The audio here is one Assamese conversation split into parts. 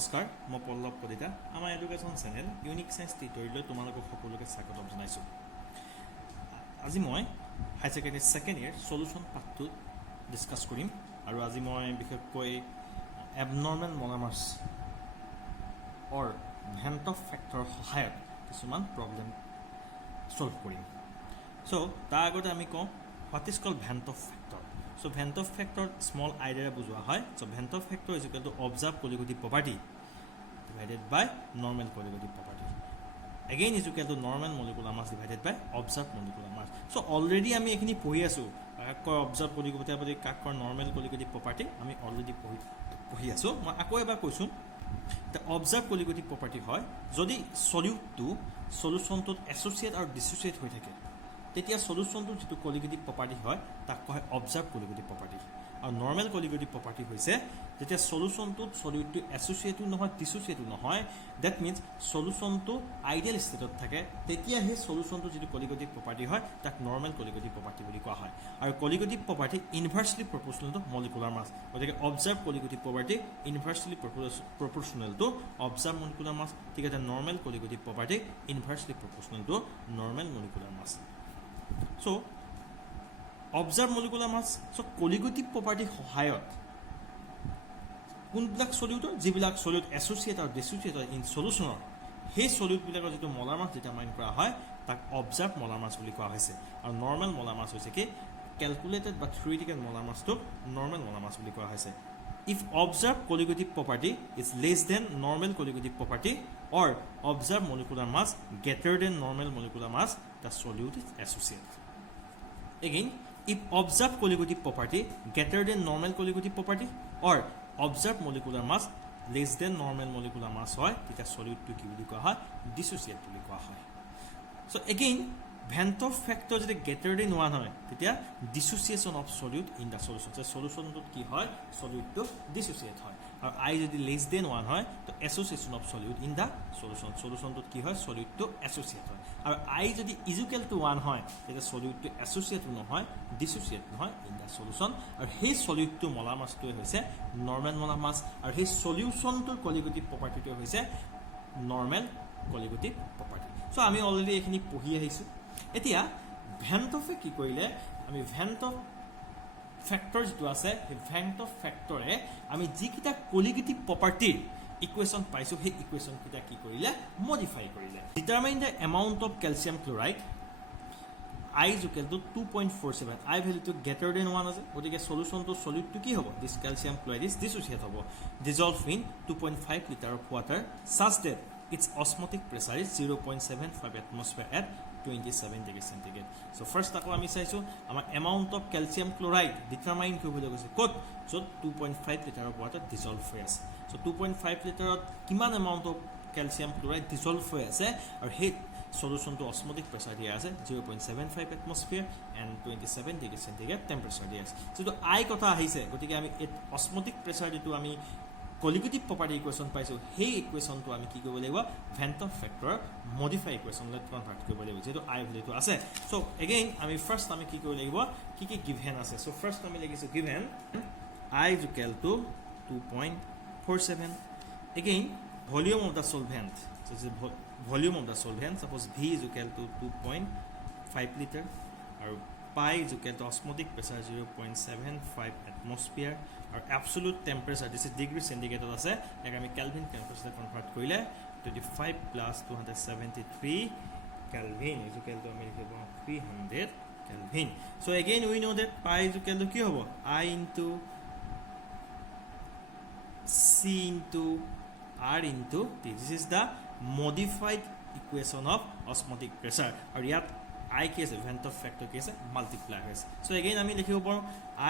নমস্কাৰ মই পল্লৱ কলিতা আমাৰ এডুকেশ্যন চেনেল ইউনিক সায়েন্স টিউটৰিয়েললৈ তোমালোকক সকলোকে স্বাগতম জনাইছোঁ আজি মই হাই সেকেন্ডাৰী সেকেন্ড ইয়াৰ সলিউশন পাঠটো ডিসকাস কৰিম আৰু আজি মই বিশেষকৈ এবনৰ্মেল মনোমাৰ্ছ অৰ VAn't Hoff ফেক্টৰ সহায়ত কিছুমান প্ৰবলেম সলভ কৰিম সো তাৰ আগতে আমি কওঁ what is called VAn't Hoff factor. So VAn't Hoff factor small idea বুজোৱা হয়. So VAn't Hoff factor is equal to observed colligative property divided by normal colligative property. Again is equal to normal molecular mass divided by observed molecular mass. So already আমি এখিনি পঢ়ি আছো কাকৰ observed colligative property কাকৰ normal colligative property আমি already পঢ়ি আছো মই আকৌ এবাৰ কৈছো the observed colligative property হয় যদি সলিউটটো সলিউশনটোত এসোসিয়েট আৰু ডিসোসিয়েট হৈ থাকে তেতিয়া সলিউশনটো যেটো colligative property হয় তাক কয় observed colligative property আৰু normal colligative property হৈছে যেতিয়া সলিউশনটো সলিউটটো এসোসিয়েটও নহয় ডিসোসিয়েটও নহয় that means সলিউশনটো আইডিয়াল ষ্টেটত থাকে তেতিয়া হে সলিউশনটো যেটো colligative property হয় তাক normal colligative property বুলি কোৱা হয় আৰু colligative property inversely proportional to molecular mass গতিকে observed colligative property inversely proportional to observed molecular mass ঠিক আছে normal colligative property inversely proportional to normal molecular mass. So observed molecular mass so colligative property সহায়ত কোনবিলাক সলিউটৰ যিবিলাক সলিউট এসোসিয়েট আৰু ডিসোসিয়েট ইন সলিউশনৰ হে সলিউট বিলাকৰ যেটো মোলাৰ মাস ডিটাৰমাইন কৰা হয় তাক observed molar mass বুলি কোৱা হৈছে আৰু নৰমাল মোলাৰ মাস হৈছে কি ক্যালকুলেটেড বা থিওৰিটিক্যাল মোলাৰ মাসটো নৰমাল মোলাৰ মাস বুলি কোৱা হৈছে if observed colligative property is less than normal colligative property or observed molecular mass greater than normal molecular mass the solute is associate. Again, if observed colligative property greater than normal colligative property or observed molecular mass less than normal molecular mass hoy teta solute to ki boli koa hoy dissociate boli koa hoy. So again VAn't Hoff factor jodi greater than 1 hoy tetia dissociation of solute in the solution so solution to ki hoy solute to dissociate hoy are I যদি less than 1 হয় তো association of solute in the solution to কি হয় solute to associate হয় আর I যদি is equal to 1 হয় তাহলে solute to associate নহয় dissociate নহয় in the solution আর সেই solute to molar mass to হৈছে normal molar mass আর সেই solution to colligative property to হৈছে normal colligative property so আমি অলরেডি এখিনি পঢ়ি আহিছো এতিয়া VAn't Hoff কি কইলে আমি VAn't Hoff ফ্যাক্টর যেটো আছে VAn't Hoff ফ্যাক্টরে আমি যিকিটা colligative property ইকুয়েশন পাইছো সেই ইকুয়েশন কিটা কি কৰিলে মডিফাই কৰিলে determine the amount of calcium chloride I is equal to 2.47 I value to greater than 1 আছে ওদিকে সলিউশন তো সলিউট তো কি হবে this calcium chloride is dissociate হবে dissolve in 2.5 liter of water such that its osmotic pressure is 0.75 atmosphere at 27 degrees centigrade. So first ako ami saiso ama amount of calcium chloride determine kobole goise kot so 2.5 liter of water dissolve hoy ase so 2.5 liter kiman amount of calcium chloride dissolve hoy ase ar he solution to osmotic pressure dia ase 0.75 atmosphere and 27 degrees centigrade temperature dia ase so to I kotha ahise gotike ami osmotic pressure ditu ami colligative property equation পাইছো সেই ইকুয়েশন তো আমি কি কৰিব লাগিব VAn't Hoff factor modify equation let convert কৰিব লাগিব যেটো I value to আছে so again আমি first আমি কি কৰিব লাগিব কি given আছে so first আমি লিখিছো given I is equal to 2.47 again volume of the solvent so this is volume of the solvent suppose V is equal to 2.5 liter or pi is equal to osmotic pressure 0.75 atmosphere or absolute temperature this is degree centigrade আছে like আমি kelvin temperature convert কৰিলে 25 plus 273 kelvin is equal to আমি লিখিব 300 kelvin so again we know that pi is equal to কি হ'ব I into C into R into T this is the modified equation of osmotic pressure or ইয়াত I case VAn't Hoff factor case multiply has so again আমি লিখিব পাৰো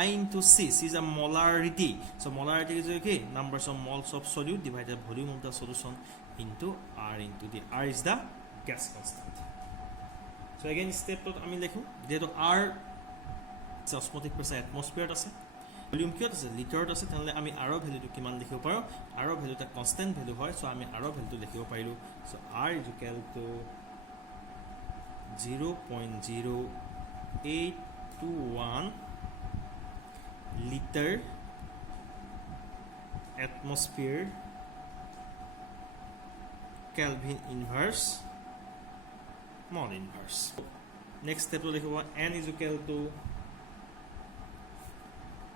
I into C is a molarity so molarity is okay numbers of moles of solute divided volume of the solution into R into the R is the gas constant so again step to আমি লিখো যেটো R osmotic pressure atmosphere আছে volume কিয় আছে লিটাৰত আছে তাহলে আমি R ভ্যালুটো কিমান লিখিব পাৰো R ভ্যালুটা কনস্ট্যান্ট ভ্যালু হয় so আমি R ভ্যালুটো লিখিব পাইলো so R is equal to 0.0821 liter atmosphere Kelvin inverse mole inverse. Next step to likhibo n is equal to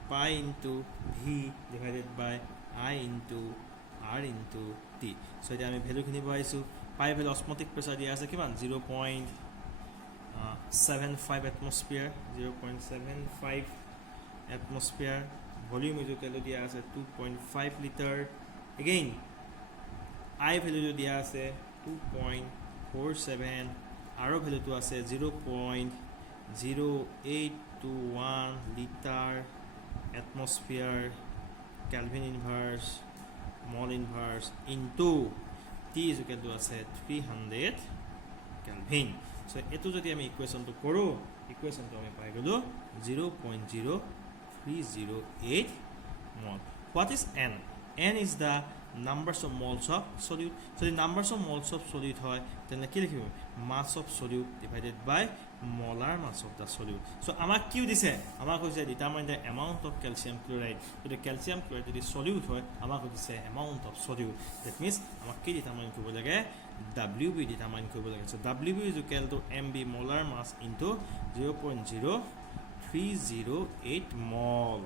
pi into v divided by I into r into t. So এটা আমি ভ্যালু খিনি পাইছো pi value osmotic pressure দিয়া আছে কিমান 0.75 atmosphere 0.75 atmosphere. Volume is equal to dia ase 2.5 liter. Again I value dia ase 2.47 r value to ase 0.0821 liter atmosphere Kelvin inverse mole inverse into T is equal to ase 300 Kelvin. So etu jodi ami equation to koro equation to ami pai gelo 0.0308 mole. What is n? N is the numbers of moles of solute. So the numbers of moles of solute hoy then ki likhibo mass of solute divided by molar mass of the solute. So amak ki dise amak hoise determine the amount of calcium chloride. So the calcium chloride the solute hoy amak dise amount of solute. That means amak ki determine kobo lage WB determine kobo lage. So WB is equal to MB molar mass into 0.0308 mole.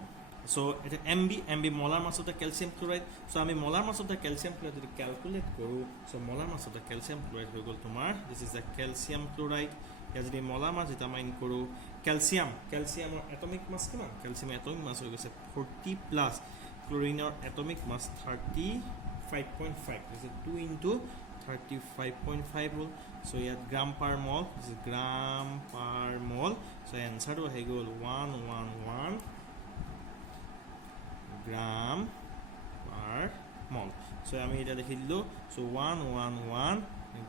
So it MB molar mass of the calcium chloride. So ami molar mass of the calcium chloride to calculate koru. So molar mass of the calcium chloride will go to mar. This is the calcium chloride. As the molar mass determine koru calcium or atomic mass kiman calcium atomic mass hoy gose 40 plus chlorine or atomic mass 35.5. This is 2 into 35.5 mole. So yet gram per mole. This is gram per mole. So answer to he go 111 gram per mole. So আমি এটা লিখি দিলো so 111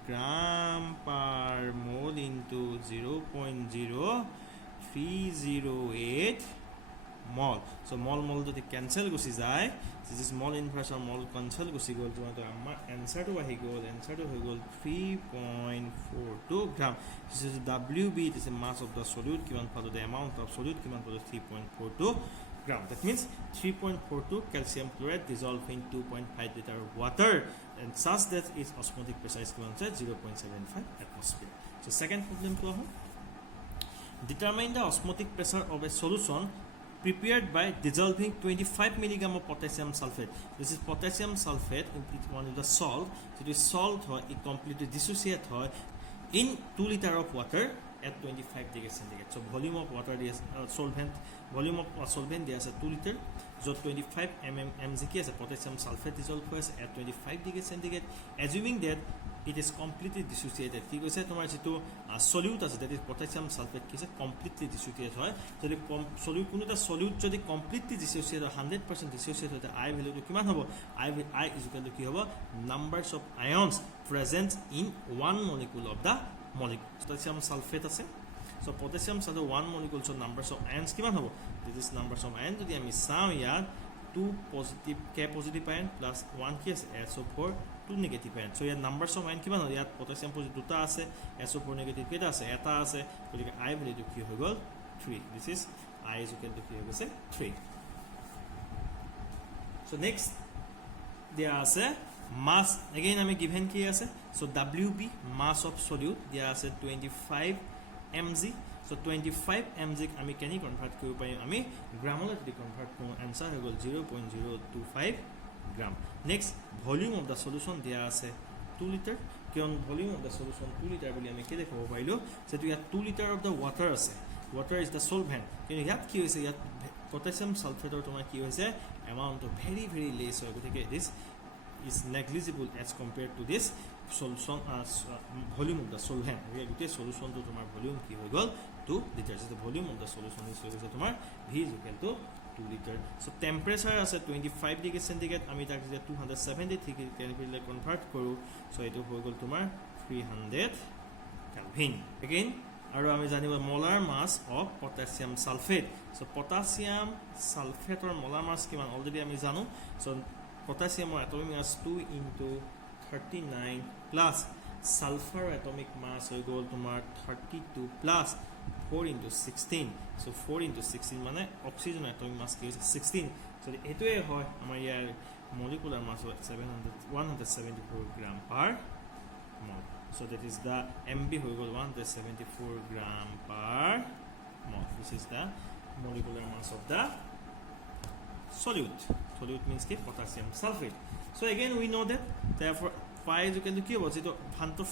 gram per mole into 0.0308 mole. So mole যদি cancel গুছি যায় this is mole inverse or mole cancel গুছি গল তো আমাৰ answer to আহি গল 3.42 gram. This is WB, this is mass of the solute কিমান পালো the amount of solute কিমান পালো 3.42 gram. That means 3.42 calcium chloride dissolved in 2.5 liter of water and such that its osmotic pressure is 0.75 atmosphere. So second problem to determine the osmotic pressure of a solution prepared by dissolving 25 mg of potassium sulfate. This is potassium sulfate, one of the salt. So this salt it completely dissociate in 2 liter of water at 25 degrees centigrade. So volume of water is solvent. Volume of solvent there is 2 liter. So 25 mg as a potassium sulfate dissolved first at 25 degrees centigrade. Assuming that it is completely dissociated. ঠিক আছে তোমার যেটো solute আছে that is potassium sulfate কি আছে completely dissociated হয় যদি solute কোনটা solute যদি completely dissociated 100% dissociated হয় I value তো কিমান হ'ব I is equal to কি হ'ব numbers of ions present in one molecule of the molecule. Potassium sulfate আছে so potassium sulfate one molecule so numbers of ions কিমান হ'ব this is numbers of ions যদি আমি চাওঁ ইয়াত 2 positive K positive ion plus 1 কি আছে SO4 2 negative ion. So here numbers of ion কিমান হয় ইয়াত potassium positive দুটা আছে SO4 negative কেটা আছে এটা আছে গতিকে I value কি হৈ গল 3. This is I is equal to কি হৈ গৈছে 3. So next there আছে mass again আমি given কি আছে so WB mass of solute there আছে 25 mg. So 25 mg আমি কেনি কনভার্ট কৰিব পাৰিম আমি গ্ৰামলৈ কনভাৰ্ট কৰোঁ answer হৈ গল 0.025 gram. Next volume of the solution there আছে 2 liter কিয়ন volume of the solution 2 liter বুলি আমি কি দেখাব পাৰিলো যেটো ইয়াত 2 liter of the water আছে water is the solvent কিন্তু ইয়াত কি হৈছে ইয়াত potassium sulfate তোমাৰ কি হৈছে amount of very less হয় গতিকে this is negligible as compared to this solution volume of the solvent. Okay, গোটে solution to তোমার volume কি হৈ গল 2 liter. So the volume of the solution is হৈ গৈছে তোমাৰ V is equal to 2 liter. So temperature আছে 25 degree centigrade আমি তাক যে 273 কেলভিনলৈ কনভার্ট কৰো so এটো হৈ গল তোমাৰ 300 কেলভিন. Again আৰু আমি জানিব molar mass of potassium sulfate. So potassium sulfate or molar mass কিমান already আমি জানো. So potassium atomic mass 2 into 39 plus sulfur atomic mass হৈ গল তোমাৰ 32 plus 4 into 16. So 4 into 16 মানে oxygen atomic mass কি হৈছে 16. So এটোৱে হয় আমাৰ ইয়াৰ molecular mass 174 gram per mol. So that is the MB হৈ গ'ল 174 gram per mol. This is the molecular mass of the solute. Solute means the potassium sulfate. So again we know that therefore pi is equal to কি হ'ব যেটো VAn't Hoff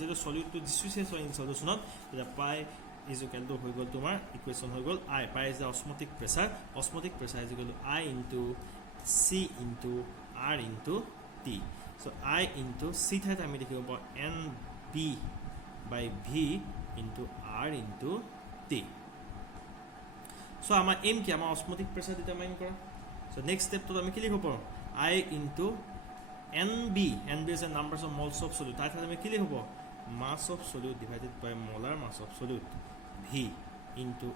যেটো solute to dissociate in solution the pi is equal to হৈ গ'ল তোমাৰ equation হৈ গ'ল I. Pi is the osmotic pressure. Osmotic pressure is equal to I into C into R into T. So I into C ঠাইত আমি লিখিব পাৰোঁ NB by V into R into T. So আমাৰ aim কি আমাৰ osmotic pressure determine কৰা. So next step to আমি কি লিখিব পাৰোঁ I into NB is the numbers of moles of solute. তাই আমি কি লিখিব mass of solute divided by molar mass of solute V into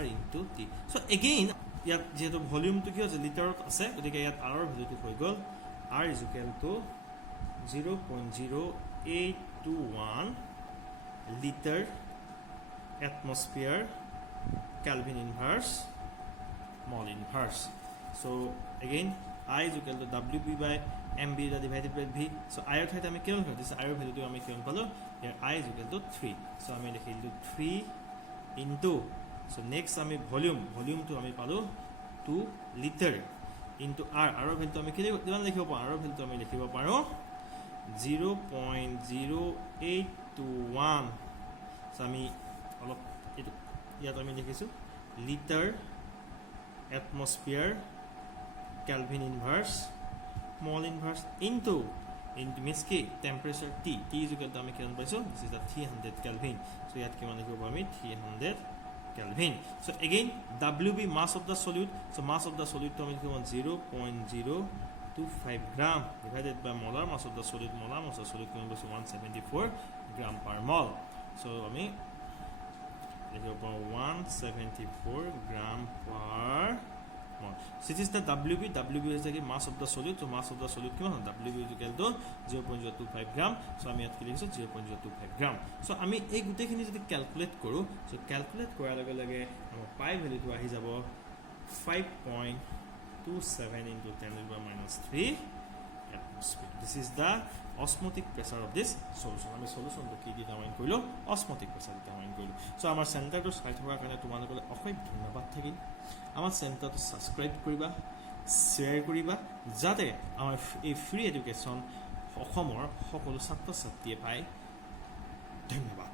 R into T. So again ইয়াত যেহেতু ভলিউমটো কি আছে লিটাৰত আছে গতিকে ইয়াত R ৰ ভ্যালুটো হৈ গ'ল R is equal to 0.0821 liter atmosphere Kelvin inverse mole inverse. So again I is equal to WB by MB divided by V. So I ৰ ঠাইত আমি কিমান পালো this I ৰ ভ্যালুটো আমি কিমান পালো here I is equal to 3. So আমি লিখিলো 3 into so next আমি volume to আমি পালো 2 liter into R. R ৰ ভ্যালুটো আমি কিমান লিখিব পাৰো R ৰ ভ্যালুটো আমি লিখিব পাৰো 0.0821. So আমি অলপ ইয়াত আমি লিখিছো liter atmosphere Kelvin inverse mole inverse into means কি temperature T is equal to আমি কিমান পাইছো this is the 300 Kelvin. So ইয়াত কিমান লিখিব আমি 300 Kelvin. So again WB mass of the solute. So mass of the solute to আমি লিখিব 0.025 gram divided by molar mass of the solute. Molar mass of the solute কিমান পাইছো 174 gram per mole. So আমি লিখিব 174 gram per mole. So this is the WB. WB is the mass of the solute. So mass of the solute কিমান WB is equal to 0.025 gram. So আমি ইয়াত কি লিখিছো 0.025 gram. So আমি এই গুটেখিনি যদি ক্যালকুলেট কৰো so ক্যালকুলেট কৰাৰ লগে লগে আমাৰ পাই ভ্যালুটো আহি যাব 5.27 into 10 to the power minus 3 atmosphere. This is the osmotic pressure of this solution. আমি সলিউশনটো কি ডিটারমাইন কৰিলো osmotic pressure ডিটাৰমাইন কৰিলো. So আমাৰ চেন্টাৰটো চাই থকাৰ কাৰণে তোমালোকলৈ অশেষ ধন্যবাদ থাকিল. আমাৰ চেন্টাৰটো সাবস্ক্ৰাইব কৰিবা শ্বেয়াৰ কৰিবা যাতে আমাৰ এই ফ্ৰী এডুকেশ্যন অসমৰ সকলো ছাত্ৰ ছাত্ৰীয়ে পায়. ধন্যবাদ.